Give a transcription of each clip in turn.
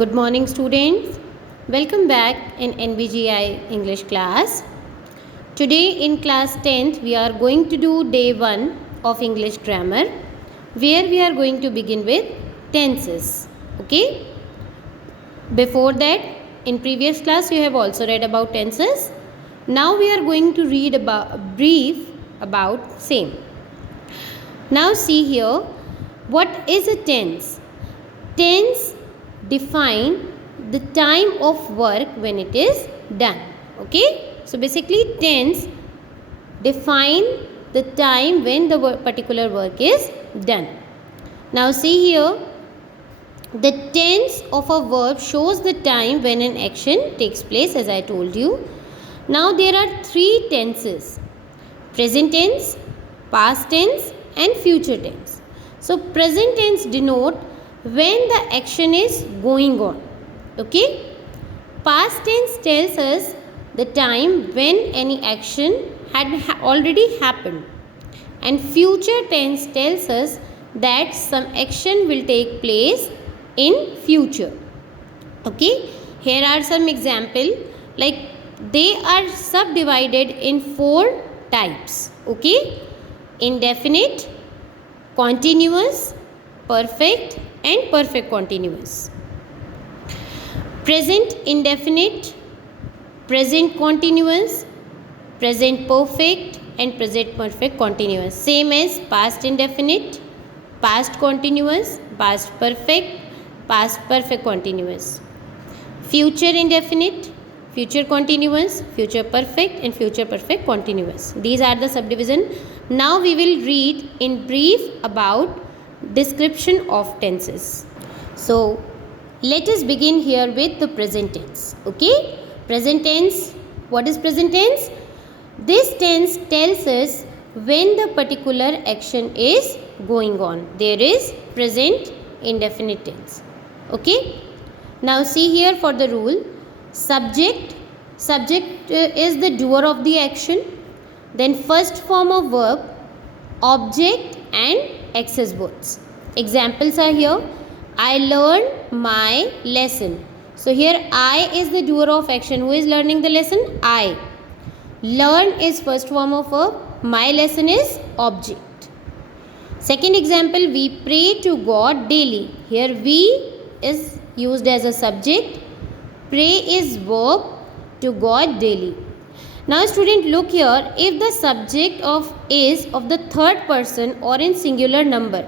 Good morning, students. Welcome back in NBGI English class. Today in class 10th, we are going to do day 1 of English grammar, where we are going to begin with tenses. Okay? Before that, in previous class, you have also read about tenses. Now we are going to read brief about same. Now see here, what is a tense? Tense define the time of work when it is done. Okay, so basically tense define the time when the particular work is done. Now see here, the tense of a verb shows the time when an action takes place, as I told you. Now there are three tenses: present tense, past tense and future tense. So present tense denote when the action is going on. Okay, past tense tells us the time when any action had already happened, and future tense tells us that some action will take place in future. Okay, here are some example, like they are subdivided in 4 types. Okay, indefinite, continuous, perfect and perfect continuous. Present indefinite, present continuous, present perfect and present perfect continuous. Same as past indefinite, past continuous, past perfect, past perfect continuous. Future indefinite, future continuous, future perfect and future perfect continuous. These are the subdivision. Now we will read in brief about description of tenses. So let us begin here with the present tense. Okay, present tense. What is present tense? This tense tells us when the particular action is going on. There is present indefinite tense. Okay, now see here for the rule. Subject is the doer of the action, then first form of verb, object and access words. Examples are here. I learned my lesson. So here I is the doer of action. Who is learning the lesson? I. Learn is first form of verb. My lesson is object. Second example, we pray to God daily. Here we is used as a subject. Pray is verb, to God daily. Now student, look here, if the subject of is of the third person or in singular number,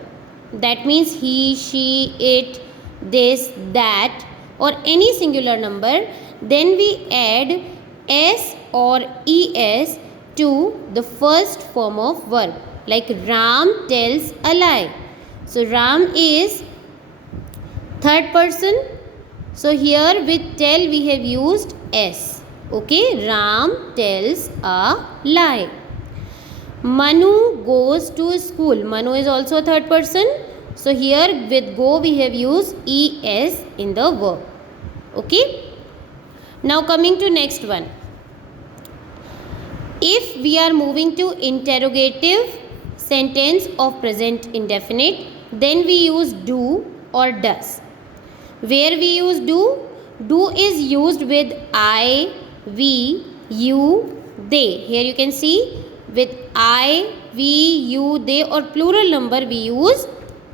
that means he, she, it, this, that or any singular number, then we add s or es to the first form of verb, like Ram tells a lie. So Ram is third person, so here with tell we have used s. Okay, Ram tells a lie. Manu goes to school. Manu is also a third person. So here with go we have used es in the verb. Okay. Now coming to next one. If we are moving to interrogative sentence of present indefinite, then we use do or does. Where we use do? Do is used with I, we, you, they. Here you can see with I, we, you, they or plural number we use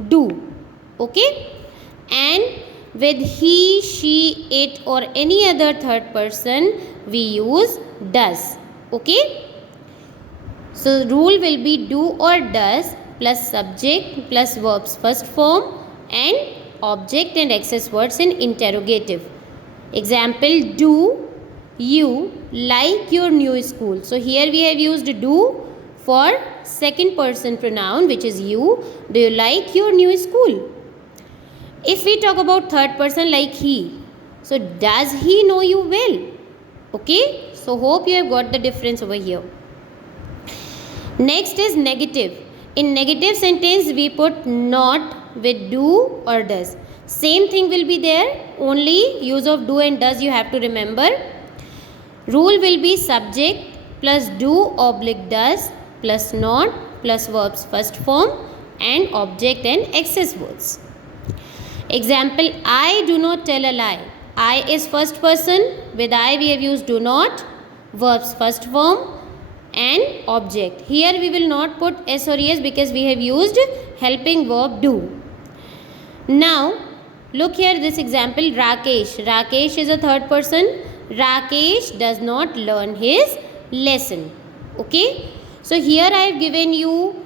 do. Okay, and with he, she, it or any other third person we use does. Okay, so rule will be do or does plus subject plus verbs first form and object and access words in interrogative. Example, do you like your new school? So here we have used do for second person pronoun, which is you. Do you like your new school? If we talk about third person, like he, so does he know you well? Okay, so hope you have got the difference over here. Next is negative. In negative sentence we put not with do or does. Same thing will be there, only use of do and does you have to remember. Rule will be subject plus do oblique does plus not plus verbs first form and object and access words. Example, I do not tell a lie. I is first person. With I we have used do not. Verbs first form and object. Here we will not put s or es because we have used helping verb do. Now look here, this example, Rakesh. Rakesh is a third person. Rakesh does not learn his lesson. Okay. So here I have given you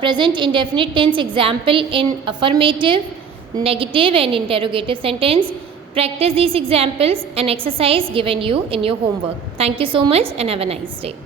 present indefinite tense example in affirmative, negative and interrogative sentence. Practice these examples and exercise given you in your homework. Thank you so much and have a nice day.